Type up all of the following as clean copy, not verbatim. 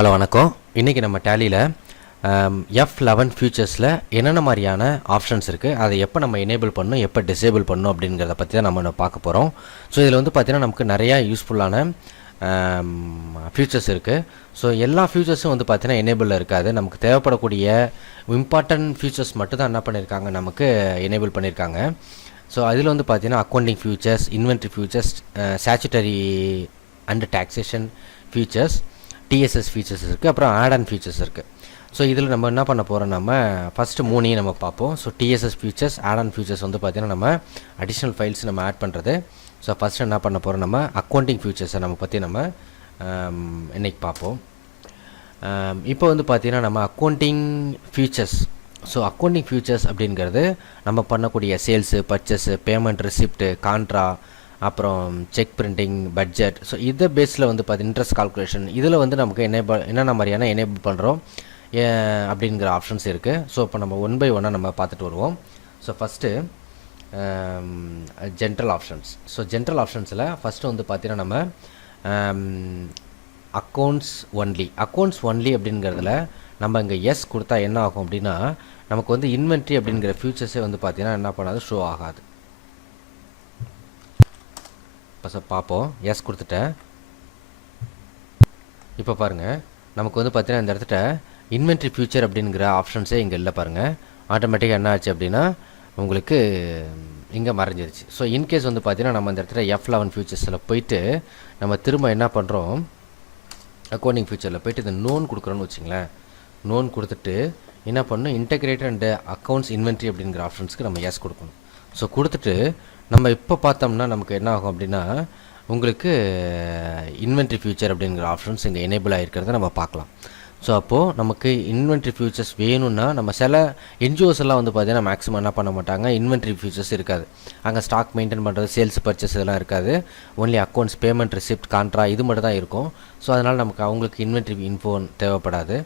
Hello வணக்கம். இன்றைக்கி நம்ம டேலியில் F11 ஃபியூச்சர்ஸில் என்னென்ன மாதிரியான ஆப்ஷன்ஸ் இருக்குது, அதை எப்போ நம்ம எனேபிள் பண்ணணும், எப்போ டிசேபிள் பண்ணணும் அப்படிங்கிறத பற்றி தான் நம்ம பார்க்க போகிறோம். ஸோ இதில் வந்து பார்த்திங்கன்னா நமக்கு நிறையா யூஸ்ஃபுல்லான ஃபியூச்சர்ஸ் இருக்குது. ஸோ எல்லா ஃபியூச்சர்ஸும் வந்து பார்த்திங்கன்னா எனேபிளில் இருக்காது. நமக்கு தேவைப்படக்கூடிய இம்பார்ட்டன்ட் ஃபியூச்சர்ஸ் மட்டும் தான் என்ன பண்ணியிருக்காங்க, நமக்கு எனேபிள் பண்ணியிருக்காங்க. ஸோ அதில் வந்து பார்த்திங்கன்னா accounting features, inventory features, statutory and taxation features, TSS features இருக்குது, அப்புறம் ஆட் ஆன் ஃபீச்சர்ஸ் இருக்குது. ஸோ இதில் நம்ம என்ன பண்ண போகிறோம், நம்ம ஃபஸ்ட்டு மூணையும் நம்ம பார்ப்போம். So TSS features, add on features வந்து பார்த்திங்கன்னா நம்ம அடிஷ்னல் ஃபைல்ஸ் நம்ம ஆட் பண்ணுறது. ஸோ ஃபஸ்ட்டு என்ன பண்ண போகிறோம், நம்ம அக்கௌண்டிங் ஃபியூச்சர்ஸை நம்ம பற்றி நம்ம இன்றைக்கி பார்ப்போம். இப்போ வந்து பார்த்திங்கன்னா நம்ம accounting features, so accounting features அப்படிங்கிறது நம்ம பண்ணக்கூடிய sales, purchase, payment, receipt, contra, அப்புறம் செக் பிரிண்டிங், பட்ஜெட். ஸோ இதை பேஸில் வந்து பார்த்திங்கன்னா இன்ட்ரெஸ்ட் கால்குலேஷன், இதில் வந்து நமக்கு என்னென்ன மாதிரியான எனேபிள் பண்ணுறோம் அப்படிங்கிற ஆப்ஷன்ஸ் இருக்குது. ஸோ இப்போ நம்ம ஒன் பை ஒன்னாக நம்ம பார்த்துட்டு வருவோம். So first general options. So general ஆப்ஷன்ஸில் ஃபஸ்ட்டு வந்து பார்த்திங்கன்னா நம்ம அக்கௌண்ட்ஸ் ஒன்லி அப்படிங்கிறதுல நம்ம இங்கே எஸ் கொடுத்தா என்ன ஆகும் அப்படின்னா, நமக்கு வந்து இன்வென்ட்ரி அப்படிங்கிற ஃபியூச்சர்ஸே வந்து பார்த்திங்கன்னா என்ன பண்ணாது, ஷோ ஆகாது. இப்போ சார் பார்ப்போம். எஸ் கொடுத்துட்டேன். இப்போ பாருங்கள், நமக்கு வந்து பார்த்தீங்கன்னா இந்த இடத்துல இன்வென்ட்ரி ஃபியூச்சர் அப்படிங்கிற ஆப்ஷன்ஸே இங்கே இல்லை பாருங்கள். ஆட்டோமேட்டிக்காக என்ன ஆச்சு அப்படின்னா உங்களுக்கு இங்கே மறைஞ்சிருச்சு. ஸோ இன்கேஸ் வந்து பார்த்தீங்கன்னா நம்ம இந்த இடத்துல F11 ஃபியூச்சர்ஸில் போயிட்டு நம்ம திரும்ப என்ன பண்ணுறோம், அக்கௌண்டிங் ஃபியூச்சரில் போயிட்டு இந்த நோன் கொடுக்குறோன்னு வச்சுங்களேன். நோன் கொடுத்துட்டு என்ன பண்ணணும், இன்டெகிரேட்டட் அண்ட் அக்கௌண்ட்ஸ் இன்வென்ட்ரி அப்படிங்கிற ஆப்ஷன்ஸ்க்கு நம்ம எஸ் கொடுக்கணும். ஸோ கொடுத்துட்டு நம்ம இப்போ பார்த்தோம்னா நமக்கு என்ன ஆகும் அப்படின்னா, உங்களுக்கு இன்வென்ட்ரி ஃபியூச்சர் அப்படிங்கிற ஆப்ஷன்ஸ் இங்கே எனேபிள் ஆகிருக்கிறத நம்ம பார்க்கலாம். ஸோ அப்போது நமக்கு இன்வென்ட்ரி ஃபியூச்சர்ஸ் வேணும்னா நம்ம சில என்ஜிஓஸ் எல்லாம் வந்து பார்த்திங்கன்னா மேக்ஸிமம் என்ன பண்ண மாட்டாங்க, இன்வென்ட்ரி ஃபியூச்சர்ஸ் இருக்காது. அங்கே ஸ்டாக் மெயின்டைன் பண்ணுறது, சேல்ஸ் பர்ச்சேஸ் இதெல்லாம் இருக்காது. Only accounts, payment, receipt, contra இது மட்டும் தான் இருக்கும். ஸோ அதனால் நமக்கு அவங்களுக்கு இன்வென்ட்ரி இன்ஃபோ தேவைப்படாது.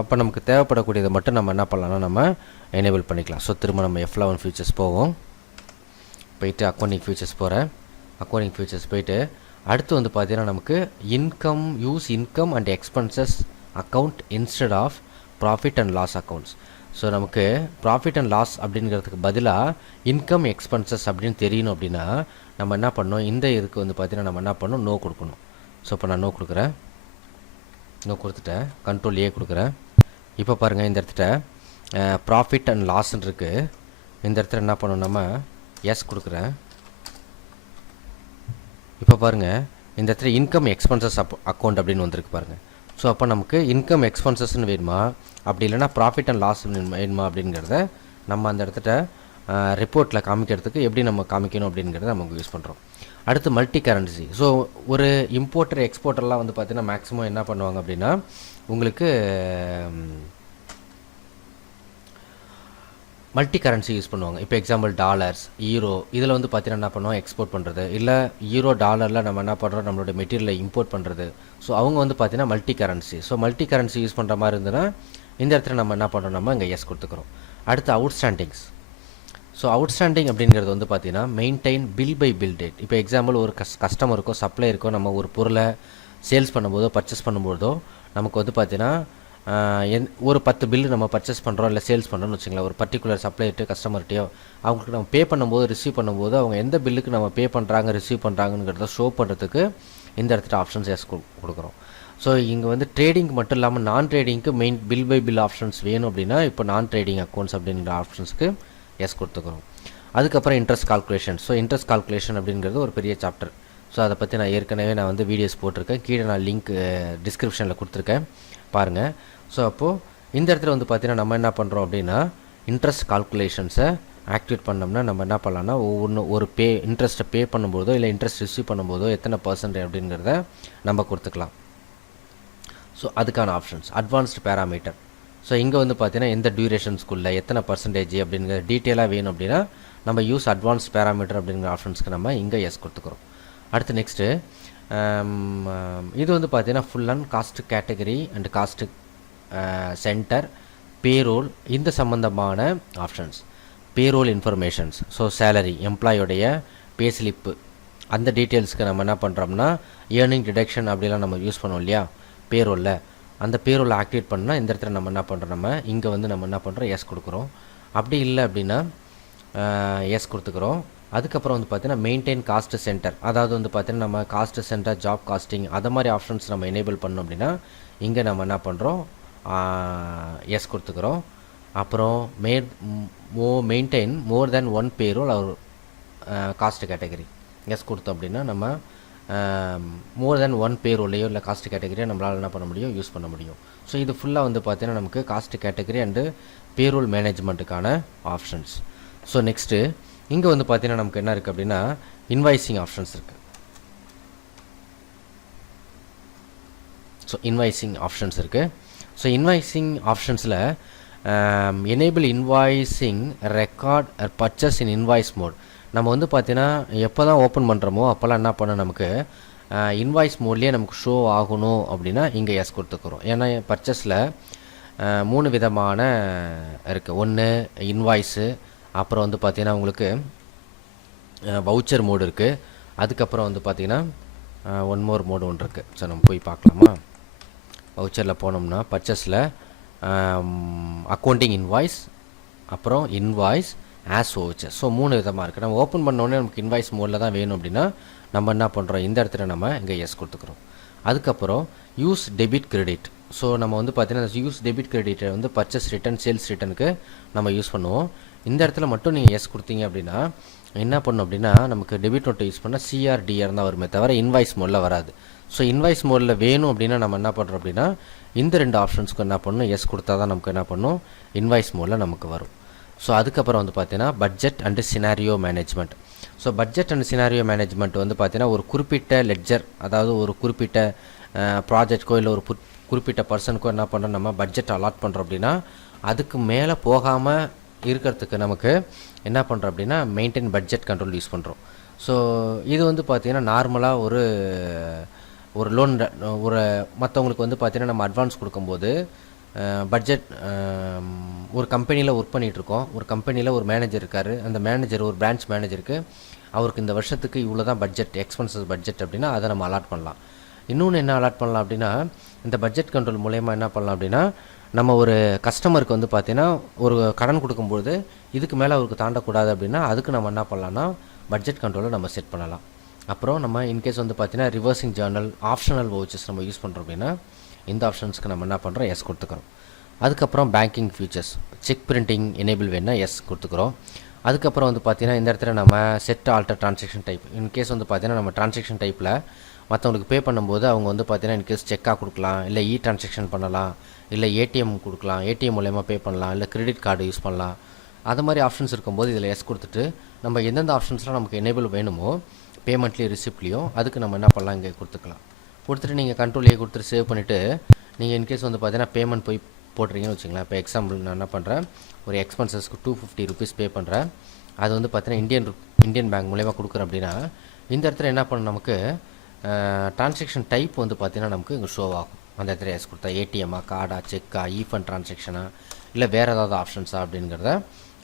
அப்போ நமக்கு தேவைப்படக்கூடியதை மட்டும் நம்ம என்ன பண்ணலாம்னா நம்ம எனேபிள் பண்ணிக்கலாம். ஸோ திரும்ப நம்ம F11 ஃபியூச்சர்ஸ் போவோம். போயிட்டு அக்கௌண்டிங் ஃபியூச்சர்ஸ் போகிறேன். அக்கௌண்டிங் ஃபியூச்சர்ஸ் போயிட்டு அடுத்து வந்து பார்த்தீங்கன்னா நமக்கு use income and expenses account instead of profit and loss accounts. So நமக்கு ப்ராஃபிட் அண்ட் லாஸ் அப்படிங்கிறதுக்கு பதிலாக இன்கம் எக்ஸ்பென்சஸ் அப்படின்னு தெரியணும் அப்படின்னா நம்ம என்ன பண்ணணும், இந்த இதுக்கு வந்து பார்த்தீங்கன்னா நம்ம என்ன பண்ணணும், நோ கொடுக்கணும். ஸோ இப்போ நான் நோ கொடுக்குறேன். நோ கொடுத்துட்டேன். கண்ட்ரோல் ஏ கொடுக்குறேன். இப்போ பாருங்கள், இந்த இடத்துல ப்ராஃபிட் அண்ட் லாஸ்ன்னு இருக்குது. இந்த இடத்துல என்ன பண்ணணும், நம்ம எஸ் கொடுக்குறேன். இப்போ பாருங்கள், இந்த இடத்துல இன்கம் எக்ஸ்பென்சஸ் அக்கௌண்ட் அப்படின்னு வந்திருக்கு பாருங்கள். ஸோ அப்போ நமக்கு இன்கம் எக்ஸ்பென்சஸ்ன்னு வேணுமா, அப்படி இல்லைனா ப்ராஃபிட் அண்ட் லாஸ் வேணுமா அப்படிங்கிறத நம்ம அந்த இடத்துல ரிப்போர்ட்டில் காமிக்கிறதுக்கு எப்படி நம்ம காமிக்கணும் அப்படிங்கிறத நமக்கு யூஸ் பண்ணுறோம். அடுத்து மல்டி கரன்சி. ஸோ ஒரு இம்போர்ட்டர் எக்ஸ்போர்ட்டர்லாம் வந்து பார்த்திங்கன்னா மேக்ஸிமம் என்ன பண்ணுவாங்க அப்படின்னா உங்களுக்கு மல்டி கரன்சி யூஸ் பண்ணுவாங்க. இப்போ எக்ஸாம்பிள் டாலர்ஸ், ஈரோ இதில் வந்து பார்த்தீங்கன்னா என்ன பண்ணுவோம், எக்ஸ்போர்ட் பண்ணுறது, இல்லை ஈரோ டாலரில் நம்ம என்ன பண்ணுறோம், நம்மளோட மெட்டீரியலை இம்போர்ட் பண்ணுறது. ஸோ அவங்க வந்து பார்த்தீங்கன்னா multi currency. So multi currency use பண்ணுற மாதிரி இருந்ததுன்னா இந்த இடத்துல நம்ம என்ன பண்ணுறோம், நம்ம இங்கே எஸ் கொடுத்துக்கிறோம். அடுத்து அவுட்ஸ்டாண்டிங்ஸ். ஸோ அவுட்ஸ்டாண்டிங் அப்படிங்கிறது வந்து பார்த்தீங்கன்னா maintain bill by bill date. இப்போ எக்ஸாம்பிள் ஒரு கஸ்டமருக்கோ சப்ளையருக்கோ நம்ம ஒரு பொருளை சேல்ஸ் பண்ணும்போதோ பர்ச்சேஸ் பண்ணும்போதோ நமக்கு வந்து பார்த்தீங்கன்னா ஒரு 10 பில்லு நம்ம பர்ச்சேஸ் பண்ணுறோம் இல்லை சேல்ஸ் பண்ணுறோம்னு வச்சுங்களேன், ஒரு பர்டிகுலர் சப்ளையர்ட்டு கஸ்டமர்கிட்டையோ அவங்களுக்கு நம்ம பே பண்ணும்போது ரிசீவ் பண்ணும்போது அவங்க எந்த பில்லுக்கு நம்ம பே பண்ணுறாங்க, ரிசீவ் பண்ணுறாங்கங்கிறத ஷோ பண்ணுறதுக்கு இந்த இடத்துல ஆப்ஷன்ஸ் எஸ் கொடுக்குறோம். ஸோ இங்கே வந்து ட்ரேடிங் மட்டும் இல்லாமல் நான் ட்ரேடிங்க்கு main bill by bill options வேணும் அப்படின்னா இப்போ நான் ட்ரேடிங் அக்கௌண்ட்ஸ் அப்படிங்கிற ஆப்ஷன்ஸ்க்கு எஸ் கொடுத்துக்கிறோம். அதுக்கப்புறம் interest calculation. So interest calculation அப்படிங்கிறது ஒரு பெரிய சாப்டர். ஸோ அதை பற்றி நான் ஏற்கனவே வந்து வீடியோஸ் போட்டிருக்கேன். கீழே நான் லிங்க் டிஸ்கிரிப்ஷனில் கொடுத்துருக்கேன், பாருங்கள். ஸோ அப்போது இந்த இடத்துல வந்து பார்த்திங்கன்னா நம்ம என்ன பண்ணுறோம் அப்படின்னா இன்ட்ரெஸ்ட் கால்குலேஷன்ஸை ஆக்டிவேட் பண்ணோம்னா நம்ம என்ன பண்ணலாம்னா ஒரு இன்ட்ரெஸ்ட்டை பே பண்ணும்போதோ இல்லை இன்ட்ரெஸ்ட் ரிசீவ் பண்ணும்போதோ எத்தனை % அப்படிங்கிறத நம்ம கொடுத்துக்கலாம். ஸோ அதுக்கான ஆப்ஷன்ஸ் அட்வான்ஸ்டு பேராமீட்டர். ஸோ இங்கே வந்து பார்த்திங்கன்னா எந்த டியூரேஷன்ஸ்குள்ளே எத்தனை % அப்படிங்கிற டீட்டெயிலாக வேணும் அப்படின்னா நம்ம யூஸ் அட்வான்ஸ்ட் பேராமீட்டர் அப்படிங்கிற ஆப்ஷன்ஸ்க்கு நம்ம இங்கே எஸ் கொடுத்துக்கிறோம். அடுத்து நெக்ஸ்ட்டு இது வந்து பார்த்திங்கன்னா full and cost category and cost centre, payroll இந்த சம்மந்தமான options. Payroll informations. So salary, எம்ப்ளாயோடைய பே ஸ்லிப்பு அந்த டீட்டெயில்ஸ்க்கு நம்ம என்ன பண்ணுறோம்னா ஏர்னிங் டிடக்ஷன் அப்படிலாம் நம்ம யூஸ் பண்ணுவோம் இல்லையா. பேரோலில் அந்த பேரோலை ஆக்டிவேட் பண்ணால் இந்த இடத்துல நம்ம என்ன பண்ணுறோம், நம்ம இங்கே வந்து நம்ம என்ன பண்ணுறோம், எஸ் கொடுக்குறோம். அப்படி இல்லை அப்படின்னா எஸ் கொடுத்துக்கிறோம். அதுக்கப்புறம் வந்து பார்த்தீங்கன்னா மெயின்டைன் காஸ்ட் சென்டர், அதாவது வந்து பார்த்தீங்கன்னா நம்ம காஸ்ட் சென்டர், ஜாப் காஸ்டிங் அதை மாதிரி ஆப்ஷன்ஸ் நம்ம எனேபிள் பண்ணோம் அப்படின்னா இங்கே நம்ம என்ன பண்ணுறோம், எஸ் கொடுத்துக்கிறோம். அப்புறம் மெயின்டைன் மோர் தேன் ஒன் பேரோல் அவர் காஸ்ட் கேட்டகரி எஸ் கொடுத்தோம் அப்படின்னா நம்ம மோர் தேன் ஒன் பேரோலையோ இல்லை காஸ்ட் கேட்டகரியோ நம்மளால் என்ன பண்ண முடியும், யூஸ் பண்ண முடியும். ஸோ இது ஃபுல்லாக வந்து பார்த்தீங்கன்னா நமக்கு காஸ்ட் கேட்டகரி அண்டு பேரோல் மேனேஜ்மெண்ட்டுக்கான ஆப்ஷன்ஸ். ஸோ நெக்ஸ்ட்டு இங்கே வந்து பார்த்தீங்கன்னா நமக்கு என்ன இருக்குது அப்படின்னா இன்வாய்ஸிங் ஆப்ஷன்ஸ் இருக்குது. ஸோ இன்வாய்ஸிங் ஆப்ஷன்ஸ் இருக்குது. ஸோ இன்வாய்ஸிங் ஆப்ஷன்ஸில் enable invoicing record purchase in invoice mode. நம்ம வந்து பார்த்தீங்கன்னா எப்போ தான் ஓப்பன் பண்ணுறோமோ அப்போல்லாம் என்ன பண்ண நமக்கு இன்வாய்ஸ் மோட்லேயே நமக்கு ஷோ ஆகணும் அப்படின்னா இங்கே எஸ் கொடுத்துக்கிறோம். ஏன்னா பர்ச்சேஸில் 3 விதமான இருக்குது. ஒன்று இன்வாய்ஸு, அப்புறம் வந்து பார்த்தீங்கன்னா உங்களுக்கு வவுச்சர் மோடு இருக்குது. அதுக்கப்புறம் வந்து பார்த்தீங்கன்னா ஒன் மோர் மோடு ஒன்று இருக்குது. ஸோ நம்ம போய் பார்க்கலாமா? வவுச்சரில் போனோம்னா பர்ச்சேஸில் அக்கௌண்டிங் இன்வாய்ஸ், அப்புறம் இன்வாய்ஸ் ஆஸ் வவுச்சர். ஸோ 3 விதமாக இருக்குது. நம்ம ஓப்பன் பண்ணோடனே நமக்கு இன்வாய்ஸ் மோடில் தான் வேணும் அப்படின்னா நம்ம என்ன பண்ணுறோம், இந்த இடத்துல நம்ம இங்கே எஸ் கொடுத்துக்கிறோம். அதுக்கப்புறம் யூஸ் டெபிட் கிரெடிட். ஸோ நம்ம வந்து பார்த்தீங்கன்னா யூஸ் டெபிட் கிரெடிட்டை வந்து பர்ச்சேஸ் ரிட்டர்ன், சேல்ஸ் ரிட்டனுக்கு நம்ம யூஸ் பண்ணுவோம். இந்த இடத்துல மட்டும் நீங்கள் எஸ் கொடுத்தீங்க அப்படின்னா என்ன பண்ணும் அப்படின்னா நமக்கு டெபிட் நோட்டை யூஸ் பண்ணால் சிஆர்டிஆர் தான் வருமே தவிர இன்வாய்ஸ் மோடில் வராது. ஸோ இன்வாய்ஸ் மோடில் வேணும் அப்படின்னா நம்ம என்ன பண்ணுறோம் அப்படின்னா இந்த 2 ஆப்ஷன்ஸ்க்கு என்ன பண்ணணும், எஸ் கொடுத்தா தான் நமக்கு என்ன பண்ணணும், இன்வாய்ஸ் மோடில் நமக்கு வரும். ஸோ அதுக்கப்புறம் வந்து பார்த்தீங்கன்னா budget and scenario management. So budget and scenario management வந்து பார்த்தீங்கன்னா ஒரு குறிப்பிட்ட லெட்ஜர், அதாவது ஒரு குறிப்பிட்ட ப்ராஜெக்ட்க்கோ இல்லை ஒரு குறிப்பிட்ட பர்சனுக்கோ என்ன பண்ணுறோம், நம்ம பட்ஜெட் அலாட் பண்ணுறோம் அப்படின்னா அதுக்கு மேலே போகாமல் இருக்கிறதுக்கு நமக்கு என்ன பண்ணுறோம் அப்படின்னா மெயின்டைன் பட்ஜெட் கண்ட்ரோல் யூஸ் பண்ணுறோம். ஸோ இது வந்து பார்த்திங்கன்னா நார்மலாக ஒரு லோன் ஒரு மற்றவங்களுக்கு வந்து பார்த்திங்கன்னா நம்ம அட்வான்ஸ் கொடுக்கும்போது பட்ஜெட் ஒரு கம்பெனியில் ஒர்க் பண்ணிகிட்ருக்கோம். ஒரு கம்பெனியில் ஒரு மேனேஜர் இருக்கார். அந்த மேனேஜர் ஒரு பிரான்ச் மேனேஜருக்கு அவருக்கு இந்த வருஷத்துக்கு இவ்வளோ தான் பட்ஜெட், எக்ஸ்பென்சஸ் பட்ஜெட் அப்படின்னா அதை நம்ம அலாட் பண்ணலாம். இன்னொன்று என்ன அலாட் பண்ணலாம் அப்படின்னா இந்த பட்ஜெட் கண்ட்ரோல் மூலயமா என்ன பண்ணலாம் அப்படின்னா நம்ம ஒரு கஸ்டமருக்கு வந்து பார்த்தீங்கன்னா ஒரு கடன் கொடுக்கும்போது இதுக்கு மேலே அவருக்கு தாண்டக்கூடாது அப்படின்னா அதுக்கு நம்ம என்ன பண்ணலாம்னா பட்ஜெட் கண்ட்ரோலை நம்ம செட் பண்ணலாம். அப்புறம் நம்ம இன்கேஸ் வந்து பார்த்தீங்கன்னா ரிவர்சிங் ஜேர்னல், ஆப்ஷனல் வவுச்சர்ஸ் நம்ம யூஸ் பண்ணுறோம் அப்படின்னா இந்த ஆப்ஷன்ஸ்க்கு நம்ம என்ன பண்ணுறோம், எஸ் கொடுத்துக்கிறோம். அதுக்கப்புறம் banking features, cheque printing enable வேணால் எஸ் கொடுத்துக்கிறோம். அதுக்கப்புறம் வந்து பார்த்தீங்கன்னா இந்த இடத்துல நம்ம set alter transaction type. In case வந்து பார்த்தீங்கன்னா நம்ம ட்ரான்சாக்ஷன் டைப்பில் மற்றவங்களுக்கு பே பண்ணும்போது அவங்க வந்து பார்த்தீங்கன்னா இன்கேஸ் செக்காக கொடுக்கலாம், இல்லை ட்ரான்சாக்ஷன் பண்ணலாம், இல்லை ஏடிஎம் கொடுக்கலாம், ஏடிஎம் மூலயமா பே பண்ணலாம், இல்லை கிரெடிட் கார்டு யூஸ் பண்ணலாம். அது மாதிரி ஆப்ஷன்ஸ் இருக்கும்போது இதில் எஸ் கொடுத்துட்டு நம்ம எந்தெந்த ஆப்ஷன்ஸ்லாம் நமக்கு எனேபிள் வேணுமோ பேமெண்ட்லேயும் ரிசிப்ட்லேயும் அதுக்கு நம்ம என்ன பண்ணலாம், இங்கே கொடுத்துக்கலாம். கொடுத்துட்டு நீங்கள் கண்ட்ரோல் கொடுத்துட்டு சேவ் பண்ணிவிட்டு நீங்கள் இன்கேஸ் வந்து பார்த்தீங்கன்னா பேமெண்ட் போய் போட்டுறீங்கன்னு வச்சுங்களேன். இப்போ எக்ஸாம்பிள் நான் என்ன பண்ணுறேன், ஒரு எக்ஸ்பென்சஸ்க்கு 250 ருபீஸ் பே பண்ணுறேன். அது வந்து பார்த்தீங்கன்னா இந்தியன் பேங்க் மூலயமா கொடுக்குறேன் அப்படின்னா இந்த இடத்துல என்ன பண்ண நமக்கு ட்ரான்சாக்ஷன் டைப் வந்து பார்த்தீங்கன்னா நமக்கு இங்கே ஷோ ஆகும். அந்த இடத்துல எஸ் கொடுத்தா ஏடிஎம்மா, கார்டா, செக்கா, ஈஃபண்ட் ட்ரான்சாக்ஷனா, இல்லை வேறு ஏதாவது ஆப்ஷன்ஸா அப்படிங்கிறத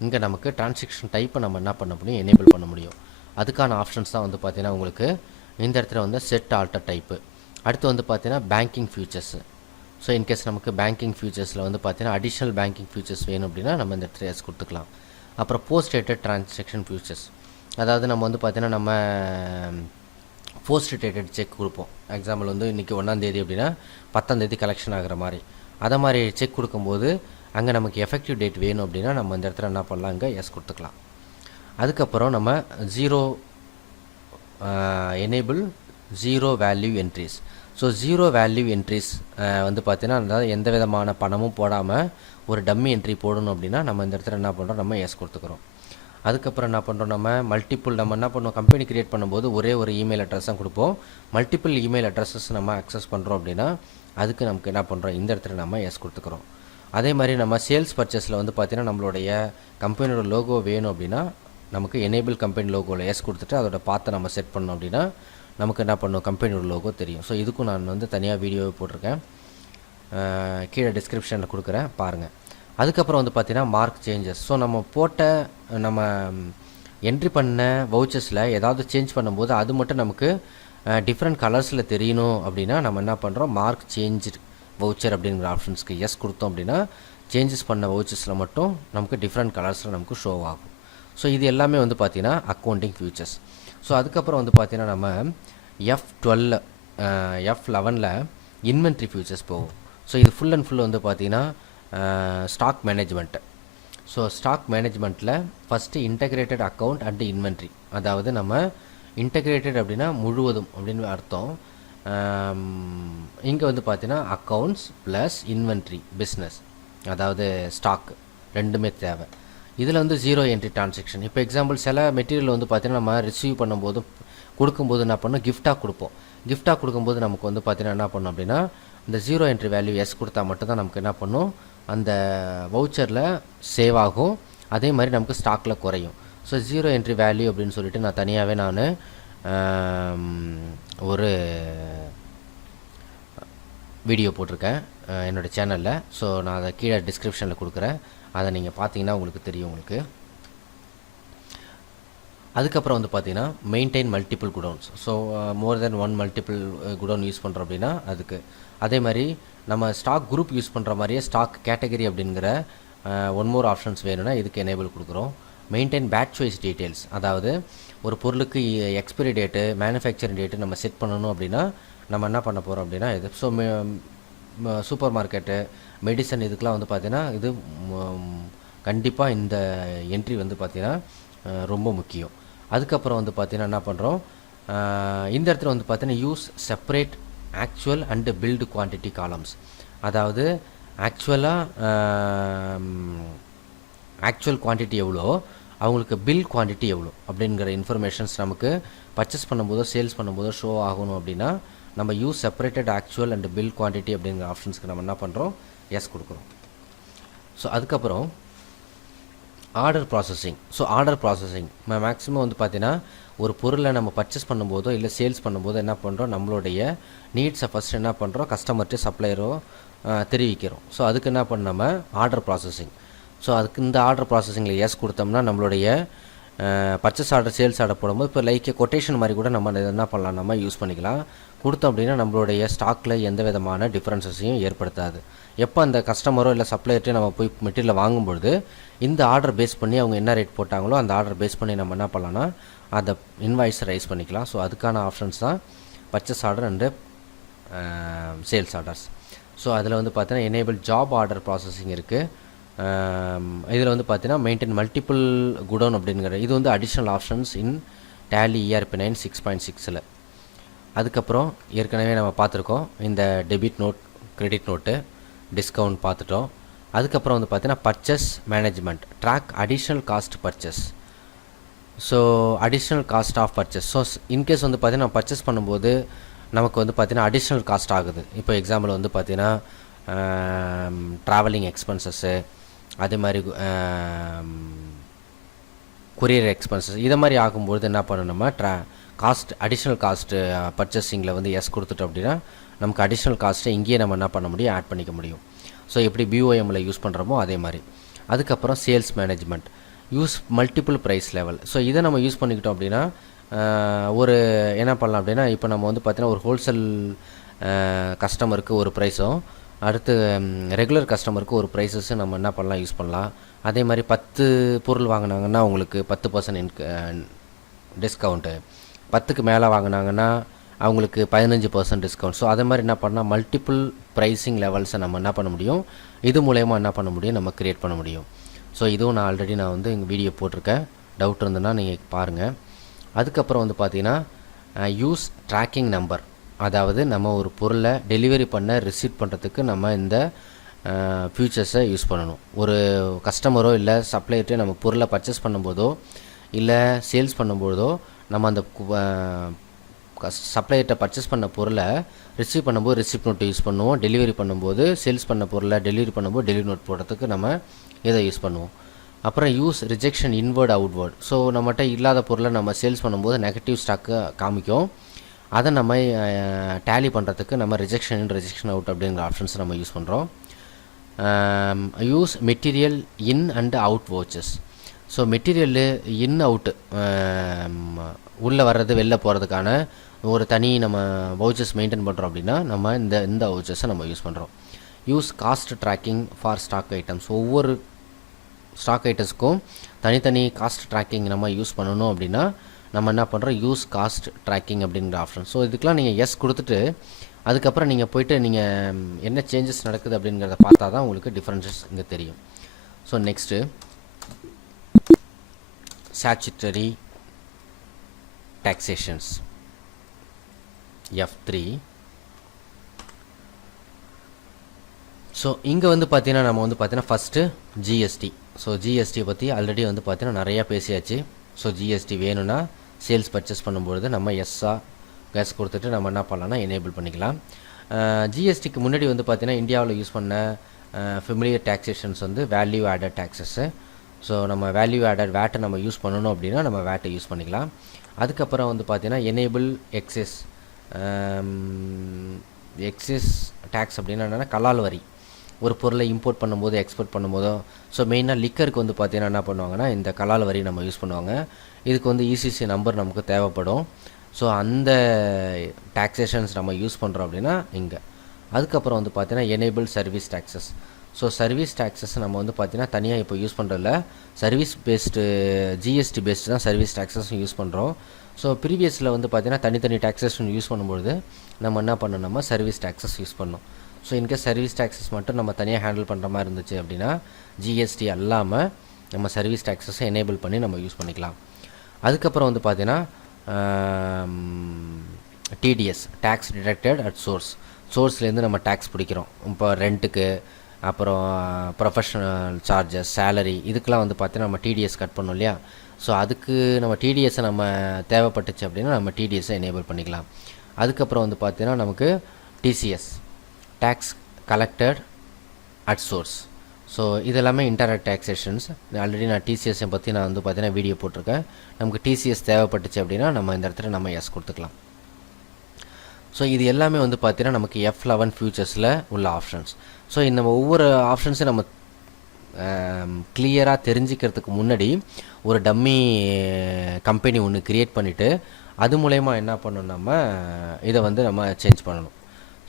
இங்கே நமக்கு ட்ரான்சாக்ஷன் டைப்பை நம்ம என்ன பண்ண முடியும், எனேபிள் பண்ண முடியும். அதுக்கான ஆப்ஷன்ஸ் தான் வந்து பார்த்தீங்கன்னா உங்களுக்கு இந்த இடத்துல வந்து செட் ஆல்டர் டைப்பு. அடுத்து வந்து பார்த்தீங்கன்னா பேங்கிங் ஃபியூச்சர்ஸு. ஸோ இன்கேஸ் நமக்கு பேங்கிங் ஃபியூச்சர்ஸில் வந்து பார்த்தீங்கன்னா அடிஷ்னல் பேங்கிங் ஃபியூச்சர்ஸ் வேணும் அப்படின்னா நம்ம இந்த இடத்துல எஸ் கொடுத்துக்கலாம். அப்புறம் போஸ்ட் டேட்டட் ட்ரான்சாக்ஷன் ஃபியூச்சர்ஸ், அதாவது நம்ம வந்து பார்த்தீங்கன்னா நம்ம போஸ்ட் டேட்டட் செக் கொடுப்போம். எக்ஸாம்பிள் வந்து இன்றைக்கி 1ஆம் தேதி அப்படின்னா 10ஆம் தேதி கலெக்ஷன் ஆகிற மாதிரி, அதை மாதிரி செக் கொடுக்கும்போது அங்கே நமக்கு எஃபெக்டிவ் டேட் வேணும் அப்படின்னா நம்ம இந்த இடத்துல என்ன பண்ணலாம், இங்கே எஸ் கொடுத்துக்கலாம். அதுக்கப்புறம் நம்ம enable zero value entries. So zero value entries வந்து பார்த்தீங்கன்னா அதாவது எந்த விதமான பணமும் போடாமல் ஒரு டம்மி என்ட்ரி போடணும் அப்படின்னா நம்ம இந்த இடத்துல என்ன பண்ணுறோம், நம்ம எஸ் கொடுத்துக்கிறோம். அதுக்கப்புறம் என்ன பண்ணுறோம், நம்ம என்ன பண்ணுவோம், கம்பெனி க்ரியேட் பண்ணும்போது ஒரே ஒரு இமெயில் அட்ரஸ் தான் கொடுப்போம். மல்டிபிள் இமெயில் அட்ரஸஸ் நம்ம அக்சஸ் பண்ணுறோம் அப்படின்னா அதுக்கு நமக்கு என்ன பண்ணுறோம், இந்த இடத்துல நம்ம எஸ் கொடுத்துக்கிறோம். அதே மாதிரி நம்ம சேல்ஸ் பர்ச்சேஸில் வந்து பார்த்திங்கன்னா நம்மளுடைய கம்பெனியோட லோகோ வேணும் அப்படின்னா நமக்கு எனேபிள் கம்பெனி லோகோவில் எஸ் கொடுத்துட்டு அதோட பாத்தை நம்ம செட் பண்ணோம் அப்படின்னா நமக்கு என்ன பண்ணணும், கம்பெனியோட லோகோ தெரியும். ஸோ இதுக்கும் நான் வந்து தனியாக வீடியோவை போட்டிருக்கேன், கீழே டிஸ்கிரிப்ஷனில் கொடுக்குறேன் பாருங்கள். அதுக்கப்புறம் வந்து பார்த்திங்கன்னா மார்க் சேஞ்சஸ். ஸோ நம்ம என்ட்ரி பண்ண வவுச்சர்ஸில் ஏதாவது சேஞ்ச் பண்ணும்போது அது மட்டும் நமக்கு டிஃப்ரெண்ட் கலர்ஸில் தெரியணும் அப்படின்னா நம்ம என்ன பண்ணுறோம், மார்க் சேஞ்சு வவுச்சர் அப்படிங்கிற ஆப்ஷன்ஸ்க்கு எஸ் கொடுத்தோம் அப்படின்னா சேஞ்சஸ் பண்ண வவுச்சர்ஸில் மட்டும் நமக்கு டிஃப்ரெண்ட் கலர்ஸில் நமக்கு ஷோ ஆகும். ஸோ இது எல்லாமே வந்து பார்த்திங்கன்னா அக்கௌண்டிங் ஃபியூச்சர்ஸ். ஸோ அதுக்கப்புறம் வந்து பார்த்திங்கன்னா நம்ம F12 F11 இன்வென்ட்ரி ஃபியூச்சர்ஸ் போகும். ஸோ இது ஃபுல் அண்ட் ஃபுல் வந்து பார்த்திங்கன்னா ஸ்டாக் மேனேஜ்மெண்ட்டு. ஸோ ஸ்டாக் மேனேஜ்மெண்ட்டில் first integrated account and inventory, அதாவது நம்ம இன்டகிரேட்டட் அப்படின்னா முழுவதும் அப்படின்னு அர்த்தம். இங்கே வந்து பார்த்தீங்கன்னா அக்கௌண்ட்ஸ் ப்ளஸ் இன்வென்ட்ரி பிஸ்னஸ், அதாவது ஸ்டாக் ரெண்டுமே தேவை. இதில் வந்து ஜீரோ என்ட்ரி டிரான்சாக்ஷன். இப்போ எக்ஸாம்பிள் சில மெட்டீரியல் வந்து பார்த்தீங்கன்னா நம்ம ரிசீவ் பண்ணும்போது கொடுக்கும்போது என்ன பண்ணணும், கிஃப்டாக கொடுப்போம். கிஃப்டாக கொடுக்கும்போது நமக்கு வந்து பார்த்தீங்கன்னா என்ன பண்ணணும் அப்படின்னா இந்த ஜீரோ என்ட்ரி வேல்யூ எஸ் கொடுத்தா மட்டும்தான் நமக்கு என்ன பண்ணும், அந்த வவுச்சரில் சேவ் ஆகும், அதே மாதிரி நமக்கு ஸ்டாக்கில் குறையும். ஸோ ஜீரோ என்ட்ரி வேல்யூ அப்படின்னு சொல்லிட்டு நான் தனியாகவே நான் ஒரு வீடியோ போட்டிருக்கேன் என்னோடய சேனலில். ஸோ நான் அதை கீழே டிஸ்கிரிப்ஷனில் கொடுக்குறேன், அதை நீங்கள் பார்த்தீங்கன்னா உங்களுக்கு தெரியும் உங்களுக்கு. அதுக்கப்புறம் வந்து பார்த்தீங்கன்னா maintain multiple godowns. So more then one multiple godown use பண்ணுறோம் அப்படின்னா அதுக்கு. அதே மாதிரி நம்ம ஸ்டாக் குரூப் யூஸ் பண்ணுற மாதிரியே ஸ்டாக் கேட்டகரி அப்படிங்கிற ஒன் மோர் ஆப்ஷன்ஸ் வேணும்னா இதுக்கு எனேபிள் கொடுக்குறோம். மெயின்டைன் பேட்ச் வைஸ் டீட்டெயில்ஸ், அதாவது ஒரு பொருளுக்கு எக்ஸ்பைரி டேட்டு மேனுஃபேக்சரிங் டேட்டு நம்ம செட் பண்ணணும் அப்படின்னா நம்ம என்ன பண்ண போகிறோம் அப்படின்னா இது. ஸோ சூப்பர் மார்க்கெட்டு மெடிசன் இதுக்கெலாம் வந்து பார்த்திங்கன்னா இது கண்டிப்பாக இந்த என்ட்ரி வந்து பார்த்திங்கன்னா ரொம்ப முக்கியம். அதுக்கப்புறம் வந்து பார்த்திங்கன்னா என்ன பண்ணுறோம், இந்த இடத்துல வந்து பார்த்திங்கன்னா use separate actual and billed quantity columns, அதாவது ஆக்சுவல் குவான்டிட்டி எவ்வளோ, அவங்களுக்கு பில் குவான்டிட்டி எவ்வளோ அப்படிங்கிற இன்ஃபர்மேஷன்ஸ் நமக்கு பர்ச்சேஸ் பண்ணும்போதோ சேல்ஸ் பண்ணும்போதோ ஷோ ஆகணும் அப்படின்னா நம்ம use separated actual and bill quantity அப்படிங்கிற ஆப்ஷன்ஸ்க்கு நம்ம என்ன பண்ணுறோம், எஸ் கொடுக்குறோம். ஸோ அதுக்கப்புறம் order processing. So order processing maximum வந்து பார்த்தீங்கன்னா ஒரு பொருளை நம்ம பர்ச்சேஸ் பண்ணும்போதோ இல்லை சேல்ஸ் பண்ணும்போதோ என்ன பண்ணுறோம், நம்மளுடைய நீட்ஸை ஃபஸ்ட் என்ன பண்ணுறோம் கஸ்டமர்கிட்ட சப்ளையரோ தெரிவிக்கிறோம். ஸோ அதுக்கு என்ன பண்ண நம்ம ஆர்டர் ப்ராசஸிங். ஸோ அதுக்கு இந்த ஆர்டர் ப்ராசஸிங்கில் எஸ் கொடுத்தோம்னா நம்மளுடைய பர்ச்சேஸ் ஆர்டர் சேல்ஸ் ஆர்டர் போடும்போது இப்போ லைக் கொட்டேஷன் மாதிரி கூட நம்ம என்ன பண்ணலாம், நம்ம யூஸ் பண்ணிக்கலாம். கொடுத்தோம் அப்படின்னா நம்மளுடைய ஸ்டாக்கில் எந்த விதமான டிஃப்ரென்சஸையும் ஏற்படுத்தாது. எப்போ அந்த கஸ்டமரோ இல்லை சப்ளையர்ட்டே நம்ம போய் மெட்டீரியல் வாங்கும்பொழுது இந்த ஆர்டர் பேஸ் பண்ணி அவங்க என்ன ரேட் போட்டாங்களோ அந்த ஆர்டர் பேஸ் பண்ணி நம்ம என்ன பண்ணலாம்னா அதை இன்வாய்ஸ் ரைஸ் பண்ணிக்கலாம். ஸோ அதுக்கான ஆப்ஷன்ஸ் தான் purchase order and sales orders. So அதில் வந்து பார்த்தீங்கன்னா எனேபிள் ஜாப் ஆர்டர் ப்ராசஸிங் இருக்குது. இதில் வந்து பார்த்தீங்கன்னா மெயின்டைன் மல்டிபிள் குடோன் அப்படிங்கிற இது வந்து அடிஷ்னல் ஆப்ஷன்ஸ் இன் டேலி ERP9 6.6. அதுக்கப்புறம் ஏற்கனவே நம்ம பார்த்துருக்கோம் இந்த debit note credit note discount பார்த்துட்டோம். அதுக்கப்புறம் வந்து பார்த்தீங்கன்னா purchase management track additional cost purchase. So additional cost of purchase. So in case வந்து பார்த்தீங்கன்னா நம்ம பர்ச்சேஸ் பண்ணும்போது நமக்கு வந்து பார்த்தீங்கன்னா அடிஷ்னல் காஸ்ட் ஆகுது. இப்போ எக்ஸாம்பிள் வந்து பார்த்தீங்கன்னா ட்ராவலிங் எக்ஸ்பென்சஸ்ஸு, அதே மாதிரி கொரியர் எக்ஸ்பென்சஸ், இதை மாதிரி ஆகும்போது என்ன பண்ணணுமா காஸ்ட் அடிஷ்னல் காஸ்ட்டு பர்ச்சேசிங்கில் வந்து எஸ் கொடுத்துட்டோம் அப்படின்னா நமக்கு அடிஷ்னல் காஸ்ட்டை இங்கேயே நம்ம என்ன பண்ண முடியும், ஆட் பண்ணிக்க முடியும். ஸோ எப்படி BOMல யூஸ் பண்ணுறோமோ அதே மாதிரி. அதுக்கப்புறம் sales management use multiple price level. So இதை நம்ம யூஸ் பண்ணிக்கிட்டோம் அப்படின்னா ஒரு என்ன பண்ணலாம் அப்படின்னா இப்போ நம்ம வந்து பார்த்தீங்கன்னா ஒரு ஹோல்சேல் கஸ்டமருக்கு ஒரு ப்ரைஸும் அடுத்து ரெகுலர் கஸ்டமருக்கு ஒரு ப்ரைஸஸும் நம்ம என்ன பண்ணலாம் யூஸ் பண்ணலாம். அதே மாதிரி 10 பொருள் வாங்கினாங்கன்னா உங்களுக்கு 10% டிஸ்கவுண்ட்டு, 10க்கு மேலே வாங்கினாங்கன்னா அவங்களுக்கு 15% டிஸ்கவுண்ட். ஸோ அதே மாதிரி என்ன பண்ணால் மல்டிபிள் ப்ரைஸிங் லெவல்ஸை நம்ம என்ன பண்ண முடியும், இது மூலயமா என்ன பண்ண முடியும், நம்ம க்ரியேட் பண்ண முடியும். ஸோ இதுவும் நான் ஆல்ரெடி நான் வந்து எங்கள் வீடியோ போட்டிருக்கேன், டவுட் இருந்ததுன்னா நீங்கள் பாருங்கள். அதுக்கப்புறம் வந்து பார்த்தீங்கன்னா யூஸ் ட்ராக்கிங் நம்பர், அதாவது நம்ம ஒரு பொருளை டெலிவரி பண்ண ரிசீவ் பண்ணுறதுக்கு நம்ம இந்த ஃபியூச்சர்ஸை யூஸ் பண்ணணும். ஒரு கஸ்டமரோ இல்லை சப்ளையர்ட்டே நம்ம பொருளை பர்ச்சேஸ் பண்ணும்போதோ இல்லை சேல்ஸ் பண்ணும்போதோ நம்ம அந்த சப்ளையர்கிட்ட பர்ச்சேஸ் பண்ண பொருளை ரிசீவ் பண்ணும்போது ரிசிப்ட் நோட் யூஸ் பண்ணுவோம், டெலிவரி பண்ணும்போது சேல்ஸ் பண்ண பொருளை டெலிவரி பண்ணும்போது டெலிவரி நோட் போடுறதுக்கு நம்ம இதை யூஸ் பண்ணுவோம். அப்புறம் use rejection inward outward. So நம்மகிட்ட இல்லாத பொருளை நம்ம சேல்ஸ் பண்ணும்போது நெகட்டிவ் ஸ்டாக்கு காமிக்கும், அதை நம்ம டேலி பண்ணுறதுக்கு நம்ம ரிஜெக்ஷன் இன் ரிஜெக்ஷன் அவுட் அப்படிங்கிற ஆப்ஷன்ஸ் நம்ம யூஸ் பண்ணுறோம். Use material in and out watches. So material in out உள்ளே வர்றது வெளில போகிறதுக்கான ஒரு தனி நம்ம வவுச்சர்ஸ் மெயின்டைன் பண்ணுறோம் அப்படின்னா நம்ம இந்த வவுச்சர்ஸை நம்ம யூஸ் பண்ணுறோம். Use cost tracking for stock items. ஒவ்வொரு ஸ்டாக் ஐட்டம்ஸ்க்கும் தனித்தனி காஸ்ட் ட்ராக்கிங் நம்ம யூஸ் பண்ணணும் அப்படின்னா நம்ம என்ன பண்ணுறோம், யூஸ் காஸ்ட் ட்ராக்கிங் அப்படிங்கிற ஆப்ஷன். ஸோ இதுக்கெலாம் நீங்கள் எஸ் கொடுத்துட்டு அதுக்கப்புறம் நீங்கள் போய்ட்டு நீங்கள் என்ன சேஞ்சஸ் நடக்குது அப்படிங்கிறத பார்த்தா தான் உங்களுக்கு டிஃப்ரென்சஸ் இங்கே தெரியும். So next statutory taxations F3. So இங்கே வந்து பார்த்தீங்கன்னா நம்ம வந்து பார்த்தீங்கன்னா ஃபஸ்ட்டு ஜிஎஸ்டி. ஸோ ஜிஎஸ்டியை பற்றி ஆல்ரெடி வந்து பார்த்தீங்கன்னா நிறையா பேசியாச்சு. ஸோ ஜிஎஸ்டி வேணும்னா சேல்ஸ் பர்ச்சேஸ் பண்ணும்பொழுது நம்ம கேஸ் கொடுத்துட்டு நம்ம என்ன பண்ணலாம்னா எனேபிள் பண்ணிக்கலாம். ஜிஎஸ்டிக்கு முன்னாடி வந்து பார்த்தீங்கன்னா இந்தியாவில் யூஸ் பண்ண ஃபெமிலியர் டேக்ஸேஷன்ஸ் வந்து வேல்யூ ஆடட் டேக்ஸஸ்ஸு. ஸோ நம்ம வேல்யூ ஆடட் வேட்டை நம்ம யூஸ் பண்ணணும் அப்படின்னா நம்ம வேட்டை யூஸ் பண்ணிக்கலாம். அதுக்கப்புறம் வந்து பார்த்தீங்கன்னா எனேபிள் எக்ஸஸ் டேக்ஸ் அப்படின்னா என்னென்னா கலால் வரி. ஒரு பொருளை இம்போர்ட் பண்ணும்போது எக்ஸ்போர்ட் பண்ணும்போதோ, ஸோ மெயினாக லிக்கருக்கு வந்து பார்த்தீங்கன்னா என்ன பண்ணுவாங்கன்னா இந்த கலால் வரி நம்ம யூஸ் பண்ணுவாங்க. இதுக்கு வந்து இசிசி நம்பர் நமக்கு தேவைப்படும். ஸோ அந்த டேக்ஸேஷன்ஸ் நம்ம யூஸ் பண்ணுறோம் அப்படின்னா இங்கே. அதுக்கப்புறம் வந்து பார்த்தீங்கன்னா enable service taxes. So service taxes நம்ம வந்து பார்த்தீங்கன்னா தனியாக இப்போ யூஸ் பண்ணுறதில்ல, சர்வீஸ் பேஸ்டு ஜிஎஸ்டி பேஸ்டு தான் சர்வீஸ் டேக்ஸஸும் யூஸ் பண்ணுறோம். ஸோ ப்ரீவியஸில் வந்து பார்த்தீங்கன்னா தனித்தனி டேக்ஸேஷன் யூஸ் பண்ணும்பொழுது நம்ம என்ன பண்ணணும், நம்ம சர்வீஸ் டேக்ஸஸ் யூஸ் பண்ணோம். ஸோ இன்கேஸ் சர்வீஸ் டேக்ஸஸ் மட்டும் நம்ம தனியாக ஹேண்டில் பண்ணுற மாதிரி இருந்துச்சு அப்படின்னா ஜிஎஸ்டி அல்லாமல் நம்ம சர்வீஸ் டேக்ஸஸை எனேபிள் பண்ணி நம்ம யூஸ் பண்ணிக்கலாம். அதுக்கப்புறம் வந்து பார்த்தீங்கன்னா டிடிஎஸ் டேக்ஸ் டிடக்டட் அட் சோர்ஸ்லேருந்து நம்ம டேக்ஸ் பிடிக்கிறோம். இப்போ ரெண்ட்டுக்கு, அப்புறம் ப்ரொஃபஷனல் சார்ஜஸ், சேலரி, இதுக்கெலாம் வந்து பார்த்தீங்கன்னா நம்ம டிடிஎஸ் கட் பண்ணோம் இல்லையா. ஸோ அதுக்கு நம்ம டிடிஎஸை நம்ம தேவைப்பட்டுச்சு அப்படின்னா நம்ம டிடிஎஸை எனேபிள் பண்ணிக்கலாம். அதுக்கப்புறம் வந்து பார்த்தீங்கன்னா நமக்கு TCS tax collected at source. So இதெல்லாமே இன்டைரக்ட் டேக்ஸேஷன்ஸ். ஆல்ரெடி நான் டிசிஎஸை பற்றி நான் வந்து பார்த்தீங்கன்னா வீடியோ போட்டிருக்கேன். நமக்கு டிசிஎஸ் தேவைப்பட்டுச்சு அப்படின்னா நம்ம இந்த இடத்துல நம்ம எஸ் கொடுத்துக்கலாம். ஸோ இது எல்லாமே வந்து பார்த்தீங்கன்னா நமக்கு F11 ஃபியூச்சர்ஸில் உள்ள ஆப்ஷன்ஸ். ஸோ இந்த ஒவ்வொரு ஆப்ஷன்ஸையும் நம்ம கிளியராக தெரிஞ்சுக்கிறதுக்கு முன்னாடி ஒரு டம்மி கம்பெனி ஒன்று க்ரியேட் பண்ணிவிட்டு அது மூலயமா என்ன பண்ணணும், நம்ம இதை வந்து நம்ம சேஞ்ச் பண்ணணும்.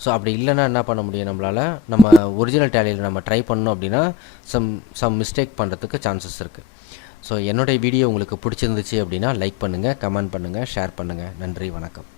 ஸோ அப்படி இல்லைன்னா என்ன பண்ண முடியும், நம்மளால் நம்ம ஒரிஜினல் டேலியில் நம்ம ட்ரை பண்ணோம் அப்படின்னா சம் மிஸ்டேக் பண்ணுறதுக்கு சான்சஸ் இருக்குது. ஸோ என்னுடைய வீடியோ உங்களுக்கு பிடிச்சிருந்துச்சு அப்படின்னா லைக் பண்ணுங்கள், கமெண்ட் பண்ணுங்கள், ஷேர் பண்ணுங்கள். நன்றி, வணக்கம்.